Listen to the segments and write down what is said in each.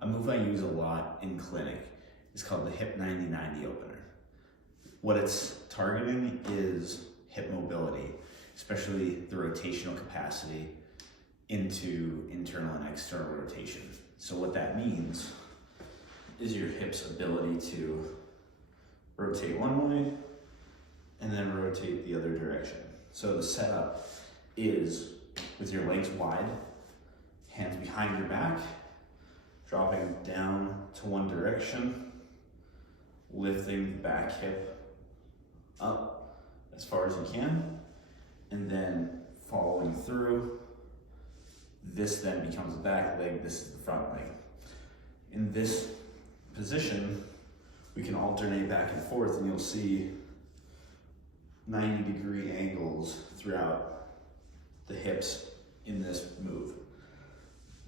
A move I use a lot in clinic is called the hip 90-90 opener. What it's targeting is hip mobility, especially the rotational capacity into internal and external rotation. So what that means is your hip's ability to rotate one way and then rotate the other direction. So the setup is with your legs wide, hands behind your back, dropping down to one direction, lifting the back hip up as far as you can, and then following through. This then becomes the back leg, this is the front leg. In this position, we can alternate back and forth, and you'll see 90-degree angles throughout the hips in this move.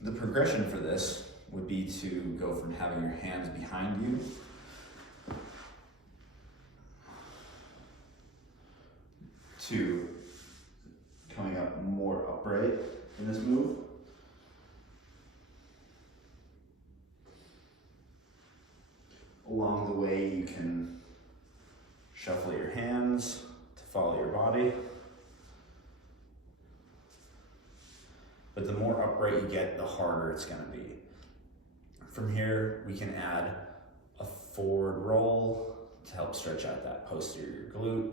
The progression for this would be to go from having your hands behind you to coming up more upright in this move. Along the way, you can shuffle your hands to follow your body. But the more upright you get, the harder it's going to be. From here, we can add a forward roll to help stretch out that posterior glute.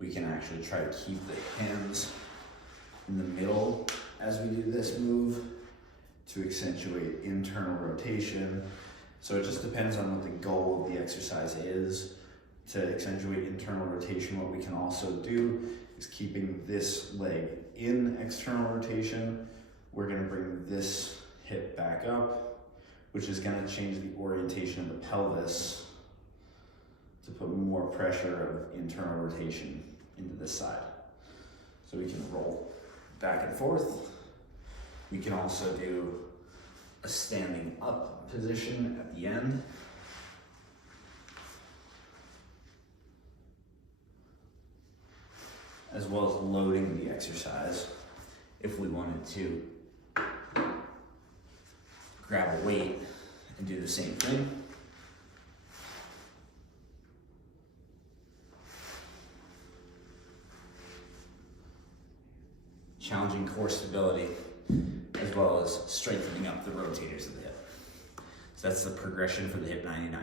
We can actually try to keep the hands in the middle as we do this move to accentuate internal rotation. So it just depends on what the goal of the exercise is. To accentuate internal rotation, what we can also do is keeping this leg in external rotation. We're going to bring this hip back up, which is going to change the orientation of the pelvis to put more pressure of internal rotation into this side. So we can roll back and forth. We can also do a standing up position at the end. As well as loading the exercise if we wanted to grab a weight and do the same thing. Challenging core stability as well as strengthening up the rotators of the hip. So that's the progression for the hip 90-90.